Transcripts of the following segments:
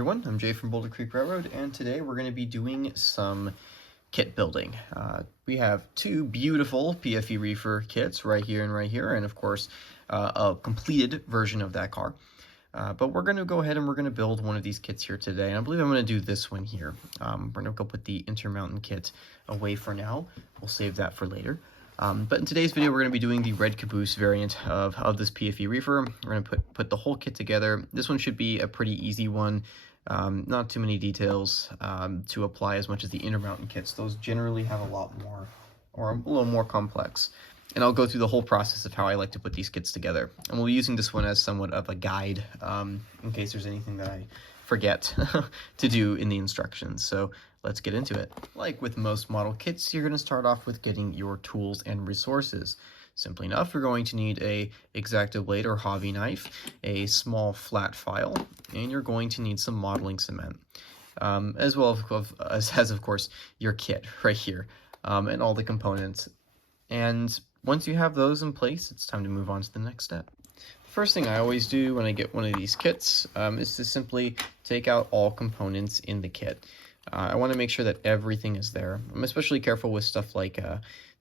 everyone, I'm Jay from Boulder Creek Railroad, and today we're going to be doing some kit building. We have two beautiful PFE Reefer kits right here, and of course a completed version of that car. But we're going to go ahead and we're going to build one of these kits here today, and I believe I'm going to do this one here. We're going to go put the intermountain kit away for now. We'll save that for later. But in today's video, we're going to be doing the red caboose variant of this PFE Reefer. We're going to put the whole kit together. This one should be a pretty easy one. Not too many details to apply as much as the intermountain kits. Those generally have a lot more, or a little more complex. And I'll go through the whole process of how I like to put these kits together. And we'll be using this one as somewhat of a guide in case there's anything that I forget to do in the instructions. So let's get into it. Like with most model kits, you're going to start off with getting your tools and resources. Simply enough, you're going to need a X-Acto blade or hobby knife, a small flat file, and you're going to need some modeling cement, as well as of course your kit right here, and all the components. And once you have those in place, it's time to move on to the next step. The first thing I always do when I get one of these kits is to simply take out all components in the kit. I want to make sure that everything is there. I'm especially careful with stuff like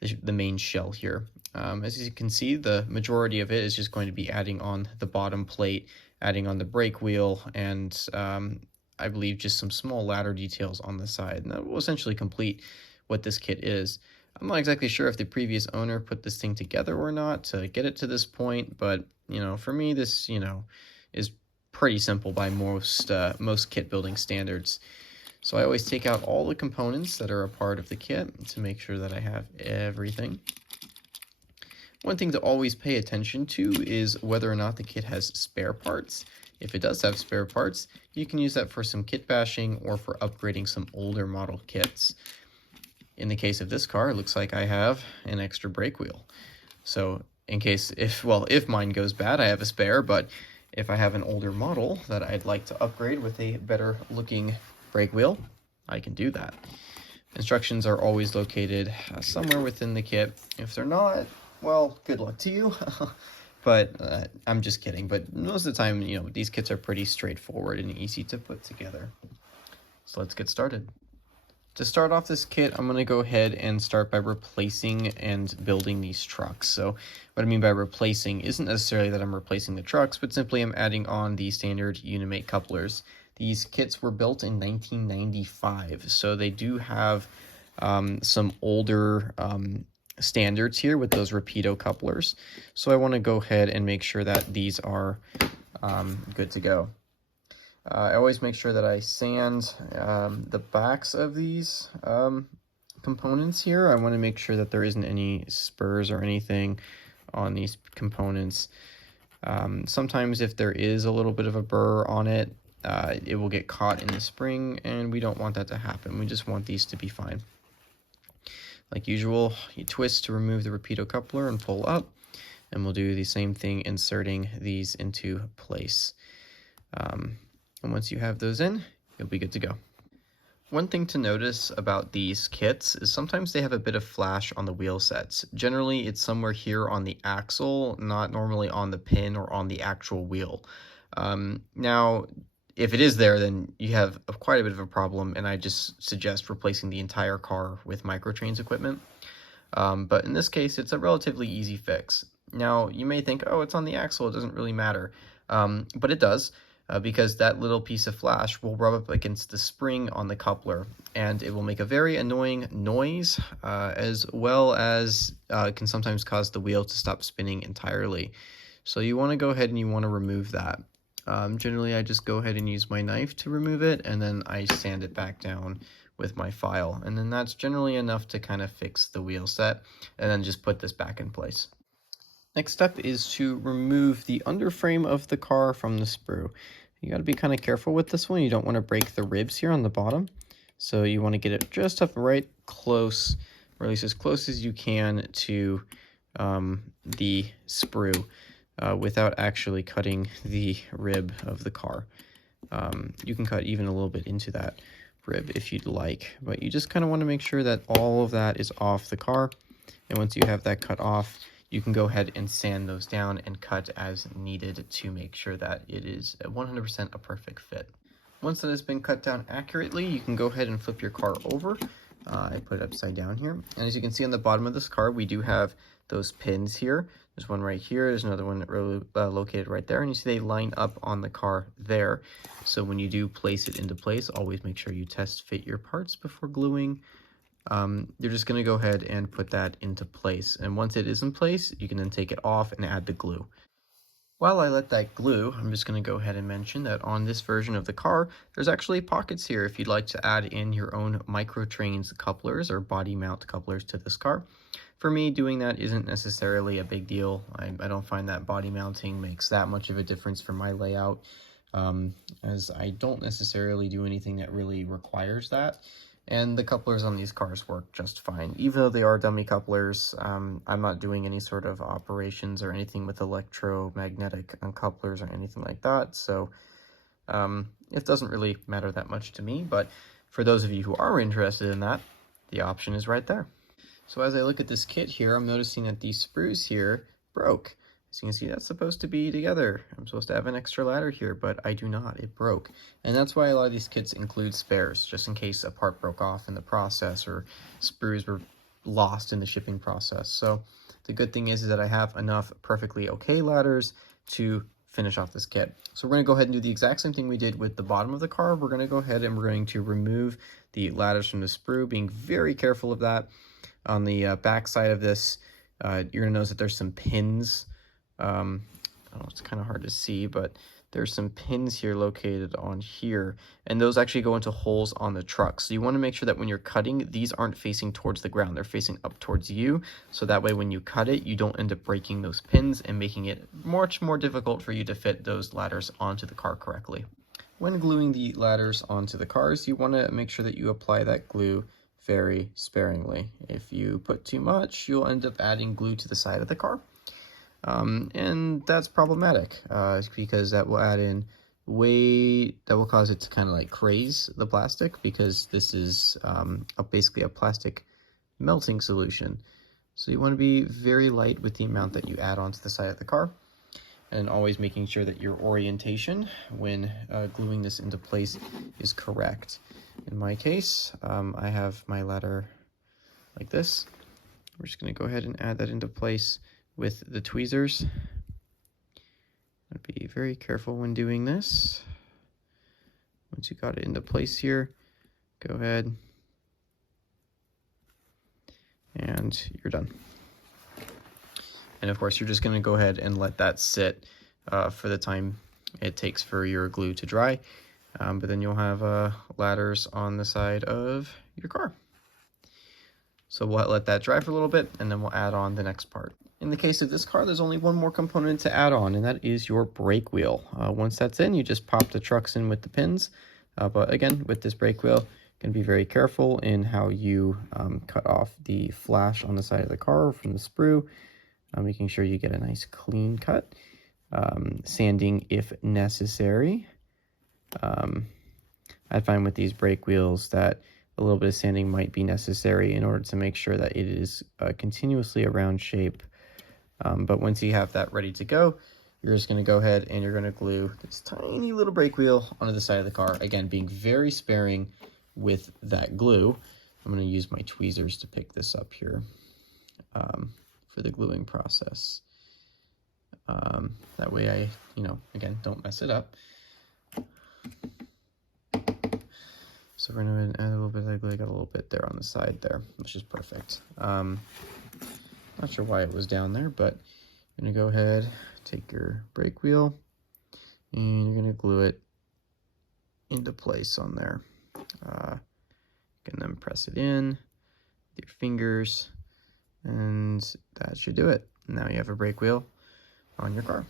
the main shell here. As you can see, the majority of it is just going to be adding on the bottom plate, adding on the brake wheel, and I believe just some small ladder details on the side. And that will essentially complete what this kit is. I'm not exactly sure if the previous owner put this thing together or not to get it to this point, but for me, this is pretty simple by most kit building standards. So I always take out all the components that are a part of the kit to make sure that I have everything. One thing to always pay attention to is whether or not the kit has spare parts. If it does have spare parts, you can use that for some kit bashing or for upgrading some older model kits. In the case of this car, it looks like I have an extra brake wheel. So in case, if mine goes bad, I have a spare, but if I have an older model that I'd like to upgrade with a better looking brake wheel, I can do that. Instructions are always located somewhere within the kit. If they're not, well, good luck to you. But I'm just kidding. But most of the time, these kits are pretty straightforward and easy to put together. So let's get started. To start off this kit, I'm going to go ahead and start by replacing and building these trucks. So what I mean by replacing isn't necessarily that I'm replacing the trucks, but simply I'm adding on the standard Unimate couplers. These kits were built in 1995, so they do have some older standards here with those Rapido couplers. So I want to go ahead and make sure that these are good to go. I always make sure that I sand the backs of these components here. I want to make sure that there isn't any spurs or anything on these components. Sometimes if there is a little bit of a burr on it, it will get caught in the spring, and we don't want that to happen. We just want these to be fine. Like usual, you twist to remove the Rapido coupler and pull up, and we'll do the same thing inserting these into place. And once you have those in, you'll be good to go. One thing to notice about these kits is sometimes they have a bit of flash on the wheel sets. Generally, it's somewhere here on the axle, not normally on the pin or on the actual wheel. Now, if it is there, then you have quite a bit of a problem, and I just suggest replacing the entire car with microtrains equipment. But in this case, it's a relatively easy fix. Now, you may think, oh, it's on the axle, it doesn't really matter. But it does. Because that little piece of flash will rub up against the spring on the coupler, and it will make a very annoying noise, as well as can sometimes cause the wheel to stop spinning entirely. So you want to go ahead and you want to remove that. Generally, I just go ahead and use my knife to remove it, and then I sand it back down with my file. And then that's generally enough to kind of fix the wheel set, and then just put this back in place. Next step is to remove the underframe of the car from the sprue. You got to be kind of careful with this one. You don't want to break the ribs here on the bottom. So you want to get it just up right close, or at least as close as you can to the sprue without actually cutting the rib of the car. You can cut even a little bit into that rib if you'd like, but you just kind of want to make sure that all of that is off the car. And once you have that cut off, you can go ahead and sand those down and cut as needed to make sure that it is 100% a perfect fit. Once that has been cut down accurately, you can go ahead and flip your car over. I put it upside down here. And as you can see on the bottom of this car, we do have those pins here. There's one right here. There's another one located right there. And you see they line up on the car there. So when you do place it into place, always make sure you test fit your parts before gluing. You're just going to go ahead and put that into place. And once it is in place, you can then take it off and add the glue. While I let that glue, I'm just going to go ahead and mention that on this version of the car, there's actually pockets here if you'd like to add in your own micro trains couplers or body mount couplers to this car. For me, doing that isn't necessarily a big deal. I don't find that body mounting makes that much of a difference for my layout, as I don't necessarily do anything that really requires that. And the couplers on these cars work just fine. Even though they are dummy couplers, I'm not doing any sort of operations or anything with electromagnetic couplers or anything like that. So it doesn't really matter that much to me. But for those of you who are interested in that, the option is right there. So as I look at this kit here, I'm noticing that these sprues here broke. As you can see, that's supposed to be together. I'm supposed to have an extra ladder here, but I do not. It broke. And that's why a lot of these kits include spares, just in case a part broke off in the process or sprues were lost in the shipping process. So the good thing is that I have enough perfectly okay ladders to finish off this kit. So we're going to go ahead and do the exact same thing we did with the bottom of the car. We're going to go ahead and we're going to remove the ladders from the sprue, being very careful of that. On the back side of this, you're going to notice that there's some pins. I don't know, it's kind of hard to see, but there's some pins here located on here, and those actually go into holes on the truck. So you want to make sure that when you're cutting, these aren't facing towards the ground. They're facing up towards you. So that way, when you cut it, you don't end up breaking those pins and making it much more difficult for you to fit those ladders onto the car correctly. When gluing the ladders onto the cars, you want to make sure that you apply that glue very sparingly. If you put too much, you'll end up adding glue to the side of the car. And that's problematic because that will add in that will cause it to kind of like craze the plastic, because this is basically a plastic melting solution. So you want to be very light with the amount that you add onto the side of the car, and always making sure that your orientation when gluing this into place is correct. In my case, I have my ladder like this. We're just going to go ahead and add that into place with the tweezers. Be very careful when doing this. Once you got it into place here, go ahead and you're done. And of course, you're just going to go ahead and let that sit for the time it takes for your glue to dry. But then you'll have ladders on the side of your car. So we'll let that dry for a little bit, and then we'll add on the next part. In the case of this car, there's only one more component to add on, and that is your brake wheel. Once that's in, you just pop the trucks in with the pins. But again, with this brake wheel, you can be very careful in how you cut off the flash on the side of the car from the sprue, making sure you get a nice clean cut. Sanding if necessary. I find with these brake wheels that a little bit of sanding might be necessary in order to make sure that it is continuously a round shape. But once you have that ready to go, you're just going to go ahead and you're going to glue this tiny little brake wheel onto the side of the car. Again, being very sparing with that glue. I'm going to use my tweezers to pick this up here for the gluing process. That way I, again, don't mess it up. So we're going to add a little bit of glue. I got a little bit there on the side there, which is perfect. Not sure why it was down there, but I'm going to go ahead, take your brake wheel, and you're going to glue it into place on there. You can then press it in with your fingers, and that should do it. Now you have a brake wheel on your car.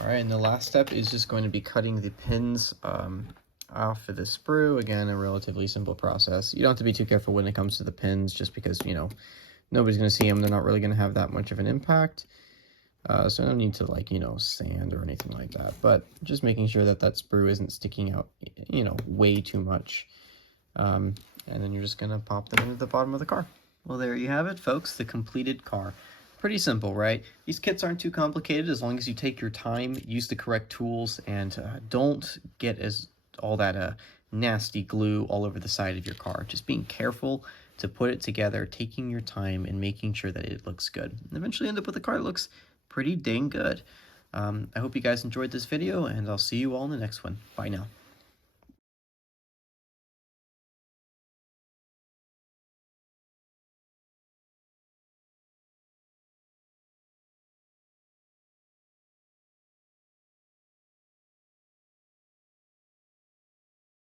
All right, and the last step is just going to be cutting the pins off of the sprue. Again, a relatively simple process. You don't have to be too careful when it comes to the pins, just because, nobody's going to see them. They're not really going to have that much of an impact. So no need to, sand or anything like that. But just making sure that that sprue isn't sticking out, way too much. And then you're just going to pop them into the bottom of the car. Well, there you have it, folks, the completed car. Pretty simple, right? These kits aren't too complicated as long as you take your time, use the correct tools, and don't get all that nasty glue all over the side of your car. Just being careful to put it together, taking your time, and making sure that it looks good. And eventually end up with a car that looks pretty dang good. I hope you guys enjoyed this video, and I'll see you all in the next one. Bye now.